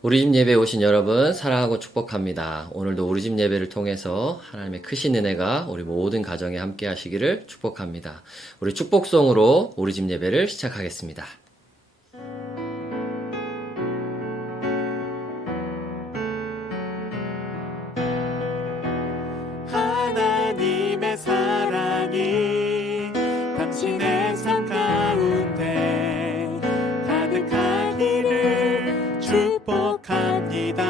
우리 집 예배에 오신 여러분 사랑하고 축복합니다. 오늘도 우리 집 예배를 통해서 하나님의 크신 은혜가 우리 모든 가정에 함께 하시기를 축복합니다. 우리 축복송으로 우리 집 예배를 시작하겠습니다. 하나님의 사랑이 당신의 삶 가운데 가득하기를 축복합니다.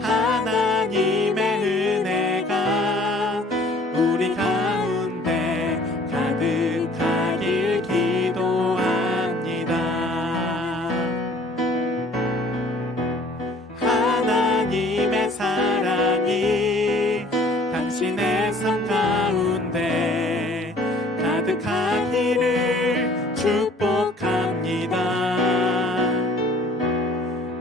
하나님의 은혜가 우리 가운데 가득하길 기도합니다. 하나님의 사랑이 당신의 삶 가운데 가득하기를 축복합니다.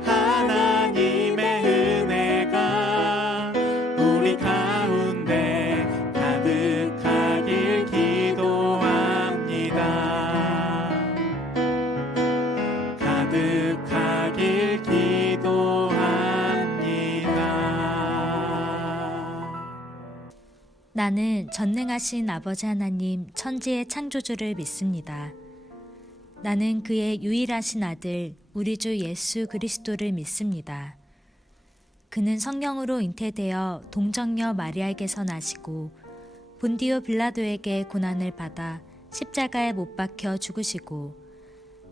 하나님의 은혜가 우리 가운데 가득하길 기도합니다. 가득하길 기도합니다. 나는 전능하신 아버지 하나님 천지의 창조주를 믿습니다. 나는 그의 유일하신 아들 우리 주 예수 그리스도를 믿습니다. 그는 성령으로 잉태되어 동정녀 마리아에게서 나시고 본디오 빌라도에게 고난을 받아 십자가에 못 박혀 죽으시고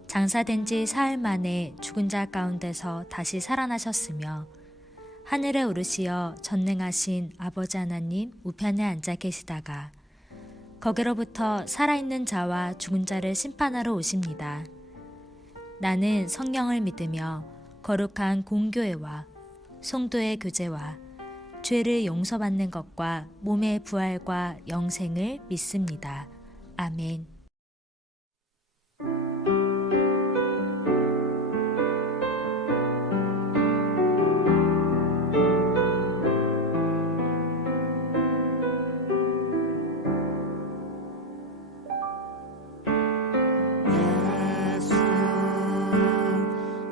장사된 지 사흘 만에 죽은 자 가운데서 다시 살아나셨으며 하늘에 오르시어 전능하신 아버지 하나님 우편에 앉아 계시다가 거기로부터 살아있는 자와 죽은 자를 심판하러 오십니다. 나는 성령을 믿으며 거룩한 공교회와 성도의 교제와 죄를 용서받는 것과 몸의 부활과 영생을 믿습니다. 아멘. 예수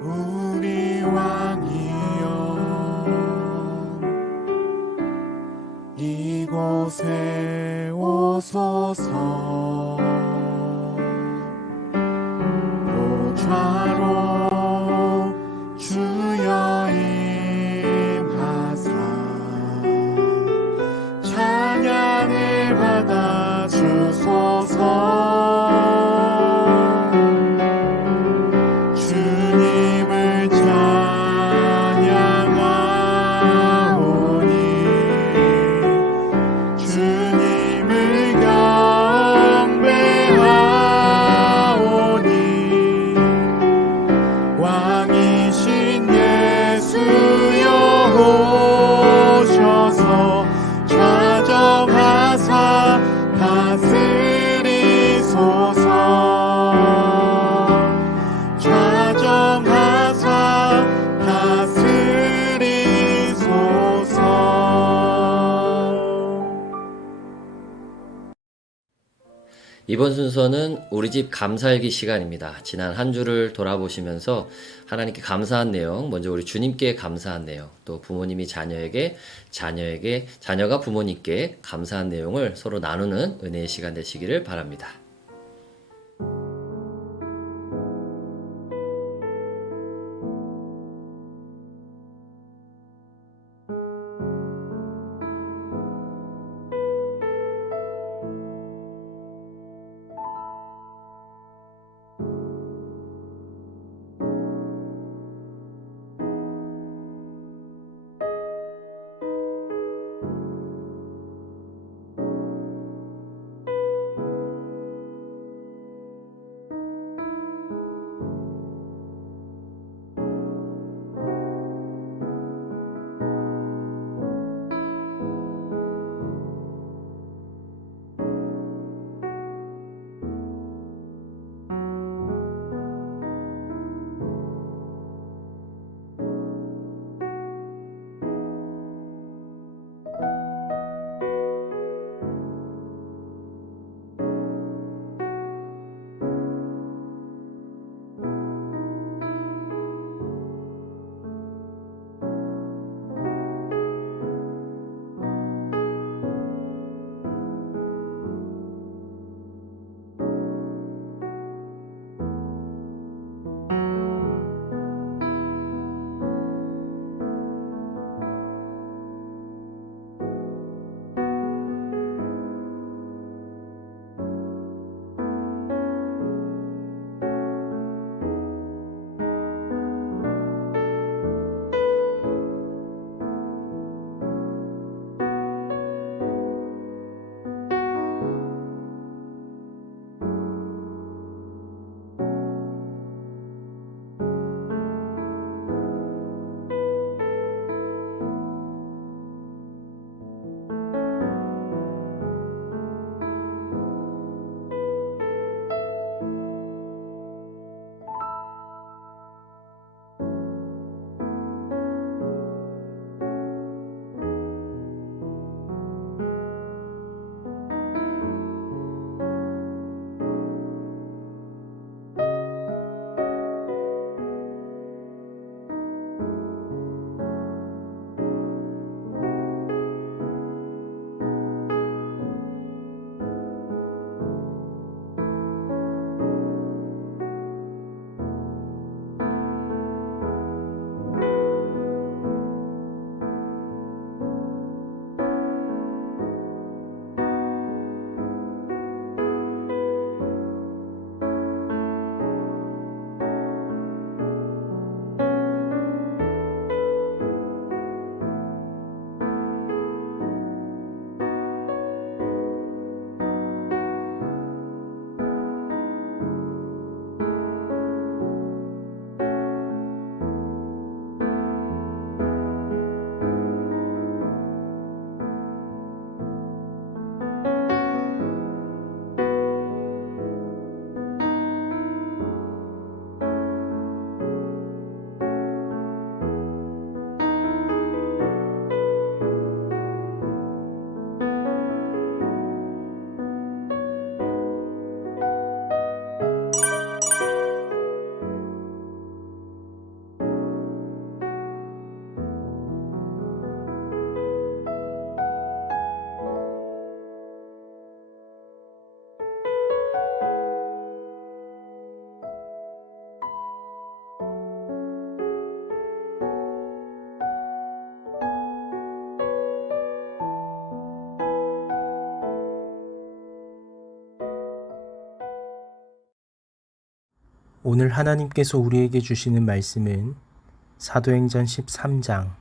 우리 왕이여 이곳에 오소서 보좌로 주여 임하사 찬양을 받아 주소서. 주님을 찬양하오니 주님을 경배하오니 왕이신 예수여 오셔서 좌정하사 다스리소서. 좌정하사 다스리소서. 이번 순서는 우리 집 감사일기 시간입니다. 지난 한 주를 돌아보시면서 하나님께 감사한 내용, 먼저 우리 주님께 감사한 내용, 또 부모님이 자녀에게, 자녀가 부모님께 감사한 내용을 서로 나누는 은혜의 시간 되시기를 바랍니다. 오늘 하나님께서 우리에게 주시는 말씀은 사도행전 13장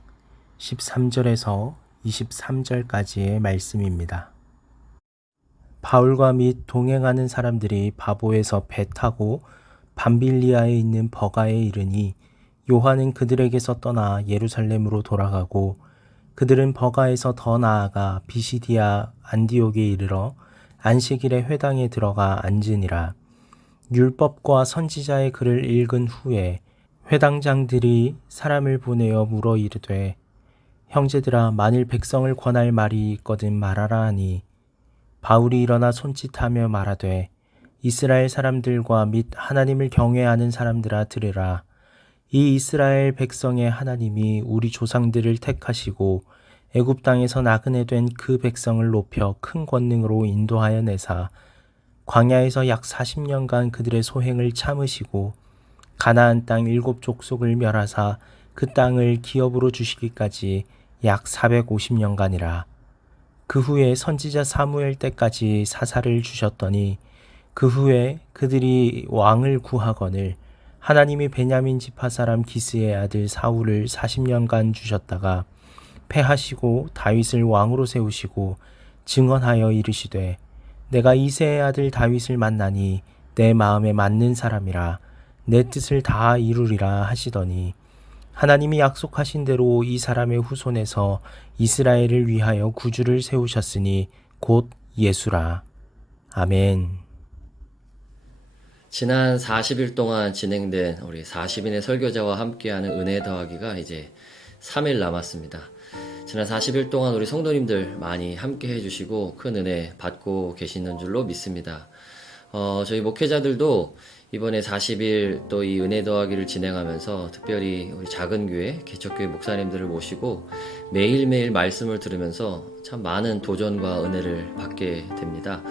13절에서 23절까지의 말씀입니다. 바울과 및 동행하는 사람들이 바보에서 배 타고 밤빌리아에 있는 버가에 이르니 요한은 그들에게서 떠나 예루살렘으로 돌아가고 그들은 버가에서 더 나아가 비시디아 안디옥에 이르러 안식일에 회당에 들어가 앉으니라. 율법과 선지자의 글을 읽은 후에 회당장들이 사람을 보내어 물어 이르되 형제들아 만일 백성을 권할 말이 있거든 말하라 하니 바울이 일어나 손짓하며 말하되 이스라엘 사람들과 및 하나님을 경외하는 사람들아 들으라. 이 이스라엘 백성의 하나님이 우리 조상들을 택하시고 애굽 땅에서 나그네 된 그 백성을 높여 큰 권능으로 인도하여 내사 광야에서 약 40년간 그들의 소행을 참으시고 가나안 땅 7 족속을 멸하사 그 땅을 기업으로 주시기까지 약 450년간이라. 그 후에 선지자 사무엘 때까지 사사를 주셨더니 그 후에 그들이 왕을 구하거늘 하나님이 베냐민 지파 사람 기스의 아들 사울을 40년간 주셨다가 패하시고 다윗을 왕으로 세우시고 증언하여 이르시되 내가 이새의 아들 다윗을 만나니 내 마음에 맞는 사람이라 내 뜻을 다 이루리라 하시더니 하나님이 약속하신 대로 이 사람의 후손에서 이스라엘을 위하여 구주를 세우셨으니 곧 예수라. 아멘. 지난 40일 동안 진행된 우리 40인의 설교자와 함께하는 은혜 더하기가 이제 3일 남았습니다. 지난 40일 동안 우리 성도님들 많이 함께 해주시고 큰 은혜 받고 계시는 줄로 믿습니다. 저희 목회자들도 이번에 40일 또 이 은혜 더하기를 진행하면서 특별히 우리 작은 교회, 개척교회 목사님들을 모시고 매일매일 말씀을 들으면서 참 많은 도전과 은혜를 받게 됩니다.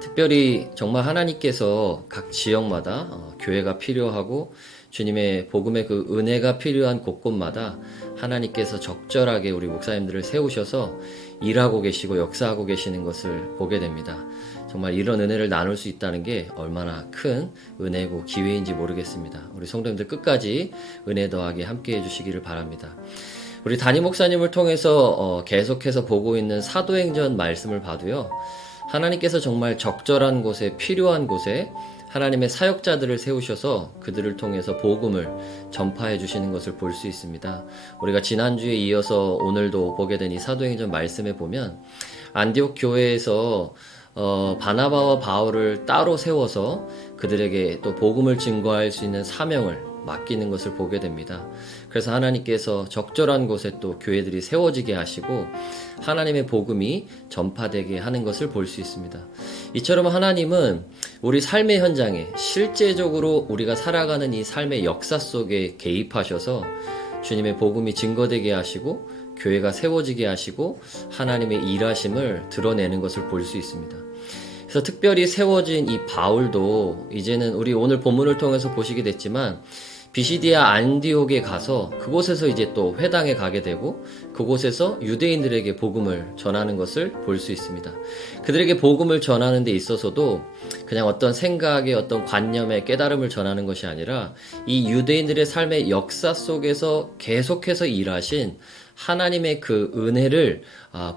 특별히 정말 하나님께서 각 지역마다 교회가 필요하고 주님의 복음의 그 은혜가 필요한 곳곳마다 하나님께서 적절하게 우리 목사님들을 세우셔서 일하고 계시고 역사하고 계시는 것을 보게 됩니다. 정말 이런 은혜를 나눌 수 있다는 게 얼마나 큰 은혜고 기회인지 모르겠습니다. 우리 성도님들 끝까지 은혜 더하게 함께 해주시기를 바랍니다. 우리 담임 목사님을 통해서 계속해서 보고 있는 사도행전 말씀을 봐도요. 하나님께서 정말 적절한 곳에 필요한 곳에 하나님의 사역자들을 세우셔서 그들을 통해서 복음을 전파해 주시는 것을 볼 수 있습니다. 우리가 지난주에 이어서 오늘도 보게 된 이 사도행전 말씀에 보면 안디옥 교회에서 바나바와 바울을 따로 세워서 그들에게 또 복음을 증거할 수 있는 사명을 맡기는 것을 보게 됩니다. 그래서 하나님께서 적절한 곳에 또 교회들이 세워지게 하시고 하나님의 복음이 전파되게 하는 것을 볼 수 있습니다. 이처럼 하나님은 우리 삶의 현장에 실제적으로 우리가 살아가는 이 삶의 역사 속에 개입하셔서 주님의 복음이 증거되게 하시고 교회가 세워지게 하시고 하나님의 일하심을 드러내는 것을 볼 수 있습니다. 그래서 특별히 세워진 이 바울도 이제는 우리 오늘 본문을 통해서 보시게 됐지만 비시디아 안디옥에 가서 그곳에서 이제 또 회당에 가게 되고 그곳에서 유대인들에게 복음을 전하는 것을 볼 수 있습니다. 그들에게 복음을 전하는 데 있어서도 그냥 어떤 생각의 어떤 관념의 깨달음을 전하는 것이 아니라 이 유대인들의 삶의 역사 속에서 계속해서 일하신 하나님의 그 은혜를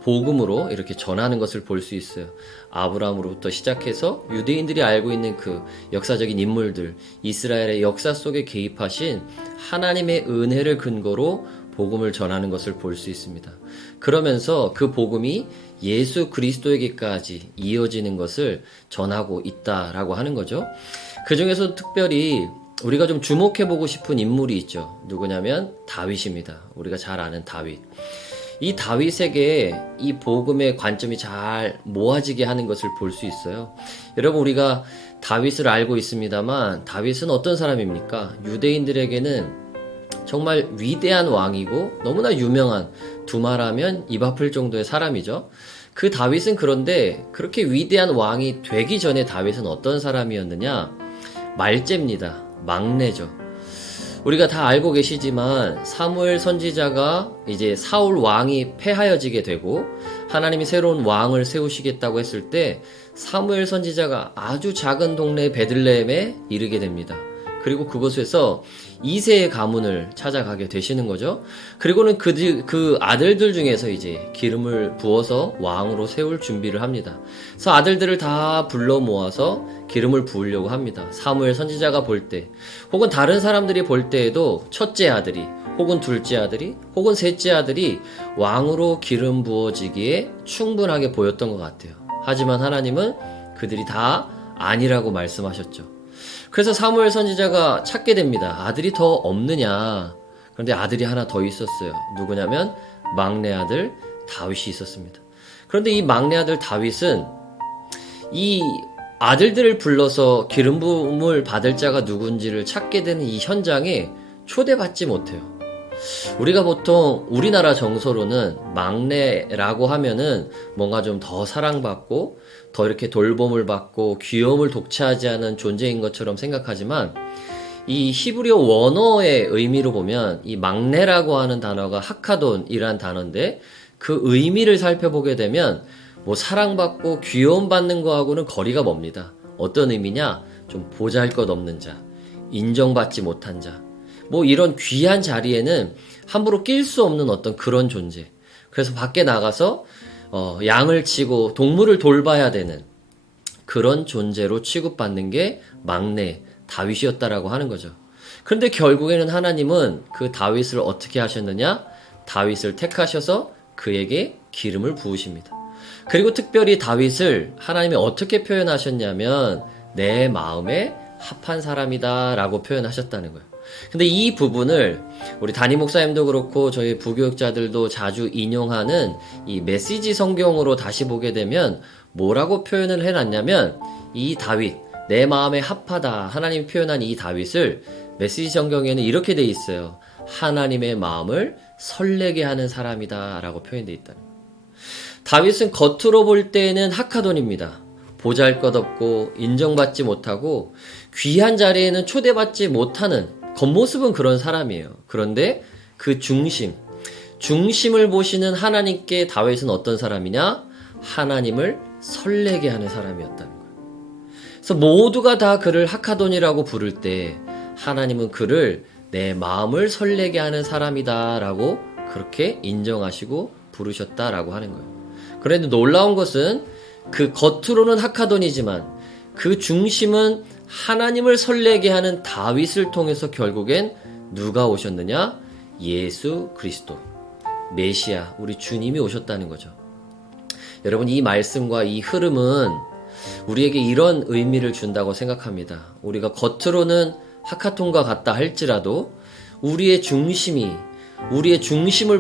복음으로 이렇게 전하는 것을 볼 수 있어요. 아브라함으로부터 시작해서 유대인들이 알고 있는 그 역사적인 인물들, 이스라엘의 역사 속에 개입하신 하나님의 은혜를 근거로 복음을 전하는 것을 볼 수 있습니다. 그러면서 그 복음이 예수 그리스도에게까지 이어지는 것을 전하고 있다라고 하는 거죠. 그 중에서 특별히 우리가 좀 주목해보고 싶은 인물이 있죠. 누구냐면 다윗입니다. 우리가 잘 아는 다윗. 이 다윗에게 이 복음의 관점이 잘 모아지게 하는 것을 볼 수 있어요. 여러분, 우리가 다윗을 알고 있습니다만 다윗은 어떤 사람입니까? 유대인들에게는 정말 위대한 왕이고 너무나 유명한, 두말하면 입 아플 정도의 사람이죠. 그 다윗은 그런데 그렇게 위대한 왕이 되기 전에 다윗은 어떤 사람이었느냐? 말제입니다. 막내죠. 우리가 다 알고 계시지만 사무엘 선지자가 이제 사울 왕이 패하여지게 되고 하나님이 새로운 왕을 세우시겠다고 했을 때 사무엘 선지자가 아주 작은 동네 베들레헴에 이르게 됩니다. 그리고 그곳에서 2세의 가문을 찾아가게 되시는 거죠. 그리고는 그 아들들 중에서 이제 기름을 부어서 왕으로 세울 준비를 합니다. 그래서 아들들을 다 불러 모아서 기름을 부으려고 합니다. 사무엘 선지자가 볼 때, 혹은 다른 사람들이 볼 때에도 첫째 아들이, 혹은 둘째 아들이, 혹은 셋째 아들이 왕으로 기름 부어지기에 충분하게 보였던 것 같아요. 하지만 하나님은 그들이 다 아니라고 말씀하셨죠. 그래서 사무엘 선지자가 찾게 됩니다. 아들이 더 없느냐. 그런데 아들이 하나 더 있었어요. 누구냐면 막내 아들 다윗이 있었습니다. 그런데 이 막내 아들 다윗은 이 아들들을 불러서 기름 부음을 받을 자가 누군지를 찾게 되는 이 현장에 초대받지 못해요. 우리가 보통 우리나라 정서로는 막내라고 하면은 뭔가 좀 더 사랑받고 더 이렇게 돌봄을 받고 귀여움을 독차지 하는 존재인 것처럼 생각하지만 이 히브리어 원어의 의미로 보면 이 막내라고 하는 단어가 하카돈이란 단어인데 그 의미를 살펴보게 되면 뭐 사랑받고 귀여움받는 거하고는 거리가 멉니다. 어떤 의미냐? 좀 보잘것없는 자, 인정받지 못한 자, 뭐 이런 귀한 자리에는 함부로 낄 수 없는 어떤 그런 존재. 그래서 밖에 나가서 양을 치고 동물을 돌봐야 되는 그런 존재로 취급받는 게 막내 다윗이었다라고 하는 거죠. 그런데 결국에는 하나님은 그 다윗을 어떻게 하셨느냐? 다윗을 택하셔서 그에게 기름을 부으십니다. 그리고 특별히 다윗을 하나님이 어떻게 표현하셨냐면 내 마음에 합한 사람이다 라고 표현하셨다는 거예요. 근데 이 부분을 우리 담임 목사님도 그렇고 저희 부교육자들도 자주 인용하는 이 메시지 성경으로 다시 보게 되면 뭐라고 표현을 해놨냐면 이 다윗, 내 마음에 합하다 하나님이 표현한 이 다윗을 메시지 성경에는 이렇게 돼 있어요. 하나님의 마음을 설레게 하는 사람이다 라고 표현되어 있다는 거예요. 다윗은 겉으로 볼 때는 하카돈입니다. 보잘것없고 인정받지 못하고 귀한 자리에는 초대받지 못하는 겉모습은 그런 사람이에요. 그런데 그 중심을 보시는 하나님께 다윗은 어떤 사람이냐? 하나님을 설레게 하는 사람이었다는 거예요. 그래서 모두가 다 그를 하카돈이라고 부를 때 하나님은 그를 내 마음을 설레게 하는 사람이다 라고 그렇게 인정하시고 부르셨다라고 하는 거예요. 그런데 놀라운 것은 그 겉으로는 하카돈이지만 그 중심은 하나님을 설레게 하는 다윗을 통해서 결국엔 누가 오셨느냐? 예수 그리스도, 메시아, 우리 주님이 오셨다는 거죠. 여러분, 이 말씀과 이 흐름은 우리에게 이런 의미를 준다고 생각합니다. 우리가 겉으로는 하카톤과 같다 할지라도 우리의 중심을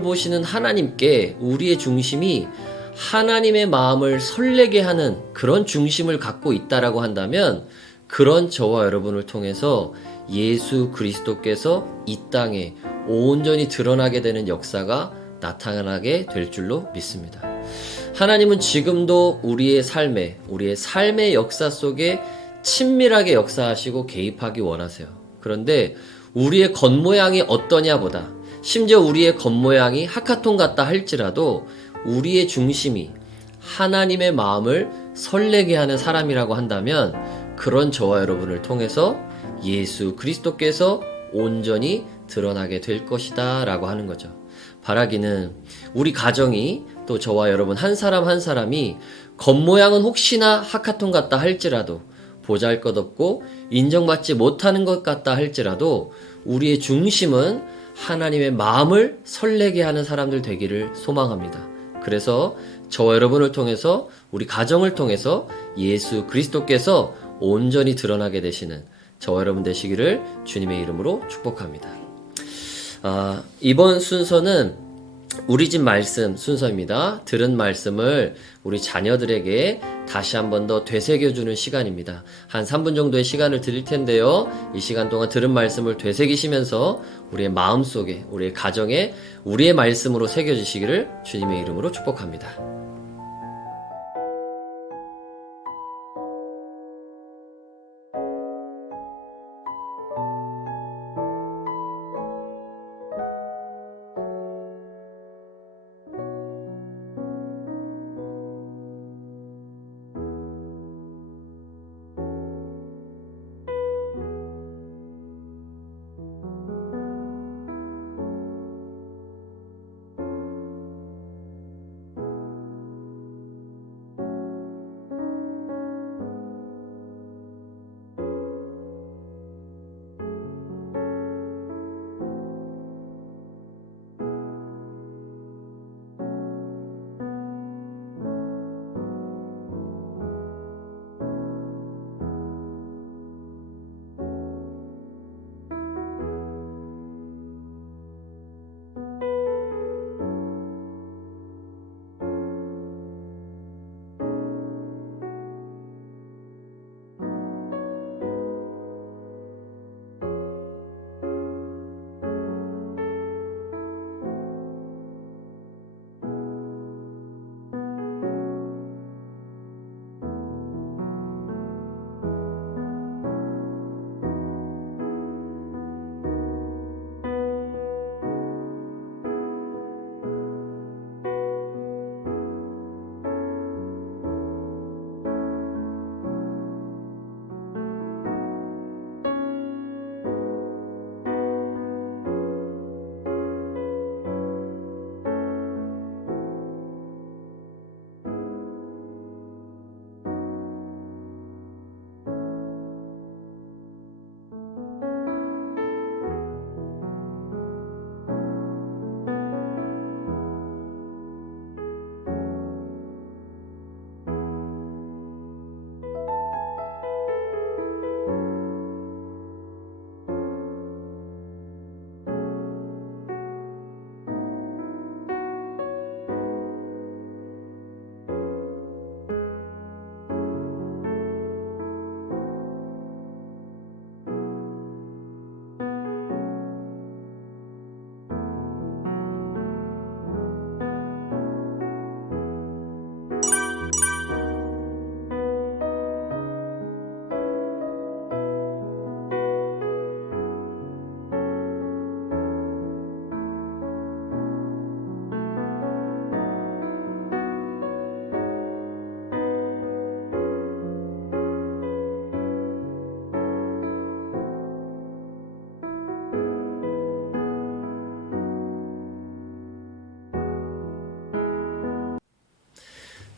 보시는 하나님께 우리의 중심이 하나님의 마음을 설레게 하는 그런 중심을 갖고 있다라고 한다면 그런 저와 여러분을 통해서 예수 그리스도께서 이 땅에 온전히 드러나게 되는 역사가 나타나게 될 줄로 믿습니다. 하나님은 지금도 우리의 삶의 역사 속에 친밀하게 역사하시고 개입하기 원하세요. 그런데 우리의 겉모양이 어떠냐보다, 심지어 우리의 겉모양이 하카톤 같다 할지라도 우리의 중심이 하나님의 마음을 설레게 하는 사람이라고 한다면 그런 저와 여러분을 통해서 예수 그리스도께서 온전히 드러나게 될 것이다 라고 하는 거죠. 바라기는 우리 가정이 또 저와 여러분 한 사람 한 사람이 겉모양은 혹시나 하카톤 같다 할지라도, 보잘것없고 인정받지 못하는 것 같다 할지라도 우리의 중심은 하나님의 마음을 설레게 하는 사람들 되기를 소망합니다. 그래서 저와 여러분을 통해서, 우리 가정을 통해서 예수 그리스도께서 온전히 드러나게 되시는 저와 여러분 되시기를 주님의 이름으로 축복합니다. 이번 순서는 우리 집 말씀 순서입니다. 들은 말씀을 우리 자녀들에게 다시 한 번 더 되새겨주는 시간입니다. 한 3분 정도의 시간을 드릴 텐데요. 이 시간 동안 들은 말씀을 되새기시면서 우리의 마음속에, 우리의 가정에 우리의 말씀으로 새겨지시기를 주님의 이름으로 축복합니다.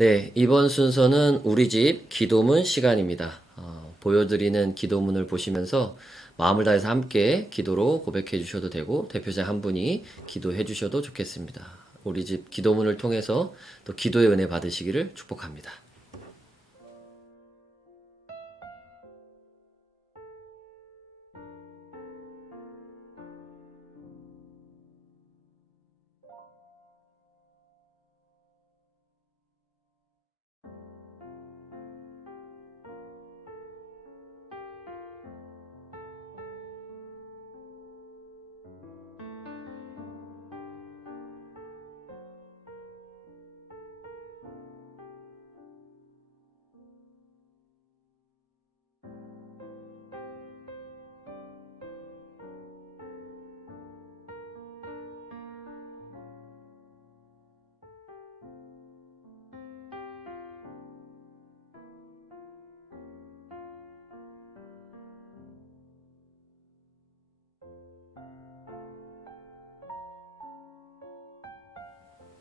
네, 이번 순서는 우리 집 기도문 시간입니다. 보여드리는 기도문을 보시면서 마음을 다해서 함께 기도로 고백해 주셔도 되고 대표자 한 분이 기도해 주셔도 좋겠습니다. 우리 집 기도문을 통해서 또 기도의 은혜 받으시기를 축복합니다.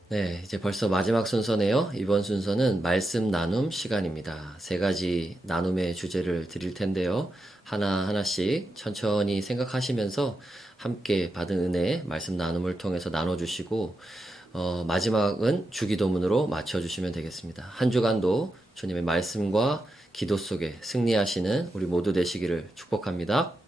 네, 이제 벌써 마지막 순서네요. 이번 순서는 말씀 나눔 시간입니다. 세 가지 나눔의 주제를 드릴 텐데요. 하나하나씩 천천히 생각하시면서 함께 받은 은혜, 말씀 나눔을 통해서 나눠주시고, 마지막은 주기도문으로 맞춰주시면 되겠습니다. 한 주간도 주님의 말씀과 기도 속에 승리하시는 우리 모두 되시기를 축복합니다.